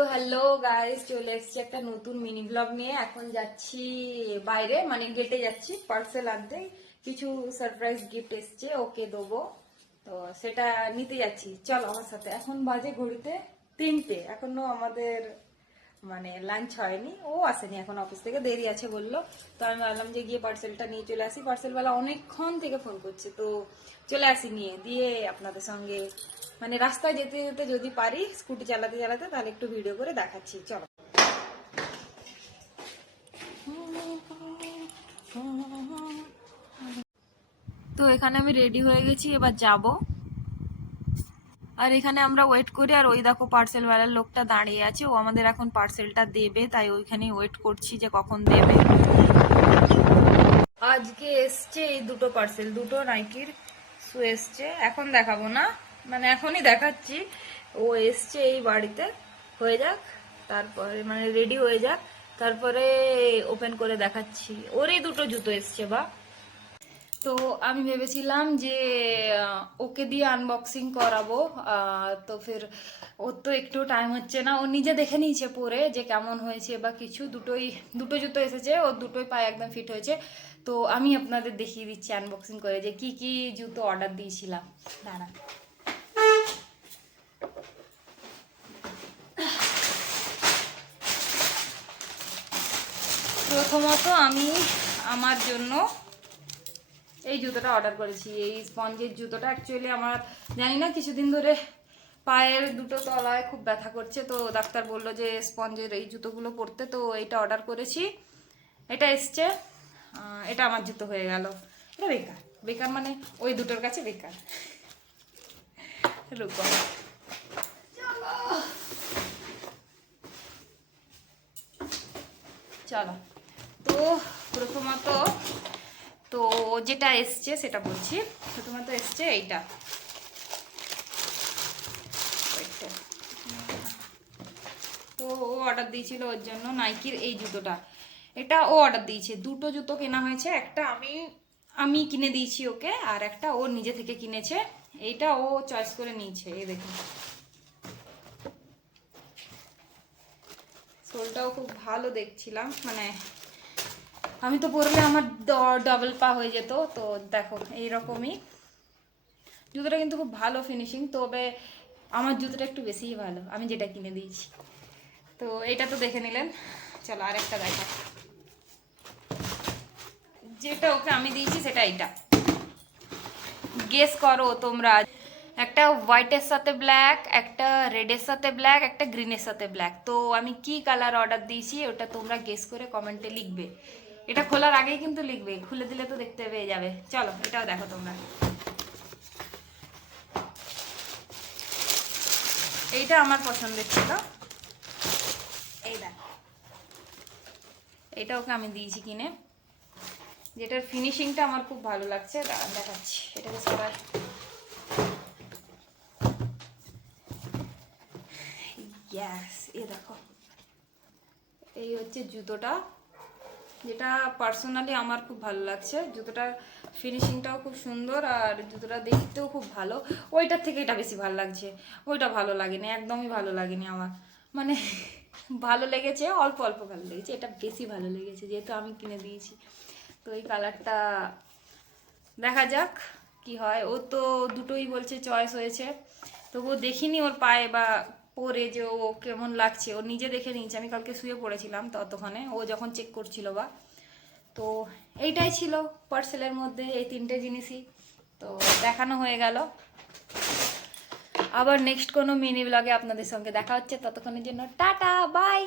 তো hello guys, চলে এসেছি একটা নতুন মিনি ব্লগ নিয়ে। এখন যাচ্ছি বাইরে, মানে গেটে যাচ্ছি পার্সেল আনতে। কিছু সারপ্রাইজ গিফট এসছে, ওকে দেবো, তো সেটা নিতে যাচ্ছি। চলো আমার সাথে। এখন বাজে ঘড়িতে 3টে, এখনো আমাদের মানে লাঞ্চ হয়নি, ও আসেনি এখন অফিস থেকে, দেরি আছে বললো। তো আমি ভাবলাম যে গিয়ে পার্সেলটা নিয়ে চলে আসি। পার্সেলওয়ালা অনেকক্ষণ থেকে ফোন করছে, তো চলে আসি নিয়ে দিয়ে আপনাদের সঙ্গে, মানে রাস্তায় যেতে যেতে যদি পারি স্কুটি চালাতে চালাতে, তাহলে একটু ভিডিও করে দেখাচ্ছি। চলো। তো এখানে আমি রেডি হয়ে গেছি, এবার যাব। আর এখানে আমরা ওয়েট করি, আর ওই দেখো পার্সেলওয়ালার লোকটা দাঁড়িয়ে আছে, ও আমাদের এখন পার্সেলটা দেবে, তাই ওইখানেই ওয়েট করছি যে কখন দেবে। আজকে এসছে এই দুটো পার্সেল, দুটো নাইকির শু এসছে। এখন দেখাবো না, মানে এখনই দেখাচ্ছি। ও এসছে এই বাড়িতে, হয়ে যাক, তারপরে মানে রেডি হয়ে যাক, তারপরে ওপেন করে দেখাচ্ছি। ওরই দুটো জুতো এসছে। বা তো আমি ভেবেছিলাম যে ওকে দিয়ে আনবক্সিং করাবো, তো ফির ওর তো একটু টাইম হচ্ছে না, ও নিজে দেখে নিয়েছে পরে যে কেমন হয়েছে বা কিছু। দুটো জুতো এসেছে, ওর দুটোই পায়ে একদম ফিট হয়েছে। তো আমি আপনাদের দেখিয়ে দিচ্ছি আনবক্সিং করে যে কি কি জুতো অর্ডার দিয়েছিলাম। দাঁড়া, প্রথমত আমি আমার জন্য এই জুতোটা অর্ডার করেছি। এই স্পঞ্জের জুতোটা অ্যাকচুয়ালি আমার জানি না, কিছুদিন ধরে পায়ের দুটো তলায় খুব ব্যথা করছে, তো ডাক্তার বললো যে স্পঞ্জের এই জুতোগুলো পরতে, তো এটা অর্ডার করেছি। এটা এসছে, এটা আমার জুতো হয়ে গেল। এটা বেকার, বেকার মানে ওই দুটোর কাছে বেকার। রুকো, চলো। তো প্রথমত তো যেটা এসছে সেটা বলছি। প্রথমত এসছে এইটা, তো ও অর্ডার দিয়েছিল ওর জন্য নাইকির এই জুতোটা। এটা ও অর্ডার দিয়েছে, দুটো জুতো কেনা হয়েছে, একটা আমি আমি কিনে দিয়েছি ওকে, আর একটা ও নিজে থেকে কিনেছে। এইটা ও চয়েস করে নিয়েছে। এই দেখুন, সোলটাও খুব ভালো দেখছিলাম, মানে আমি তো পরলে আমার ডবল পা হয়ে যেত। তো দেখো এইরকমই জুতোটা, কিন্তু খুব ভালো ফিনিশিং। তবে আমার জুতোটা একটু বেশিই ভালো, আমি যেটা কিনে দিয়েছি। তো এটা তো দেখে নিলেন, চলো আরেকটা দেখা। যেটা ওকে আমি দিয়েছি সেটা এইটা, গেস করো তোমরা। একটা হোয়াইটের সাথে ব্ল্যাক, একটা রেডের সাথে ব্ল্যাক, একটা গ্রিনের সাথে ব্ল্যাক। তো আমি কি কালার অর্ডার দিয়েছি ওটা তোমরা গেস করে কমেন্টে লিখবে। এটা খোলার আগেই কিন্তু লিখবে, খুলে দিলে তো দেখতে পেয়ে যাবে। চলো এটাও দেখো তোমরা। এইটা আমার পছন্দের ছিল, এই দেখো, এটা ওকে আমি দিয়েছি কিনে, যেটার ফিনিশিংটা আমার খুব ভালো লাগছে। দেখাচ্ছি এটাকে সবাই। ইয়েস, এই দেখো, এই হচ্ছে জুতোটা, যেটা পার্সোনালি আমার খুব ভালো লাগছে। জুতোটার ফিনিশিংটাও খুব সুন্দর, আর জুতোটা দেখতেও খুব ভালো। ওইটার থেকে এটা বেশি ভালো লাগছে, ওইটা ভালো লাগেনি, একদমই ভালো লাগেনি আমার। মানে ভালো লেগেছে, অল্প অল্প ভালো লেগেছে, এটা বেশি ভালো লেগেছে যেহেতু আমি কিনে দিয়েছি। তো এই কালারটা দেখা যাক কি হয়। ও তো দুটোই বলছে চয়েস হয়েছে, তবুও দেখিনি ওর পায়ে বা পরে যে ও কেমন লাগছে। ও নিজে দেখে নিয়েছে, আমি কালকে শুয়ে পড়েছিলাম ততক্ষণে ও যখন চেক করছিল। বা তো এইটাই ছিল পার্সেলের মধ্যে, এই তিনটে জিনিসই তো দেখানো হয়ে গেল। আবার নেক্সট কোনো মিনি ব্লগে আপনাদের সঙ্গে দেখা হচ্ছে, ততক্ষণের জন্য টাটা বাই।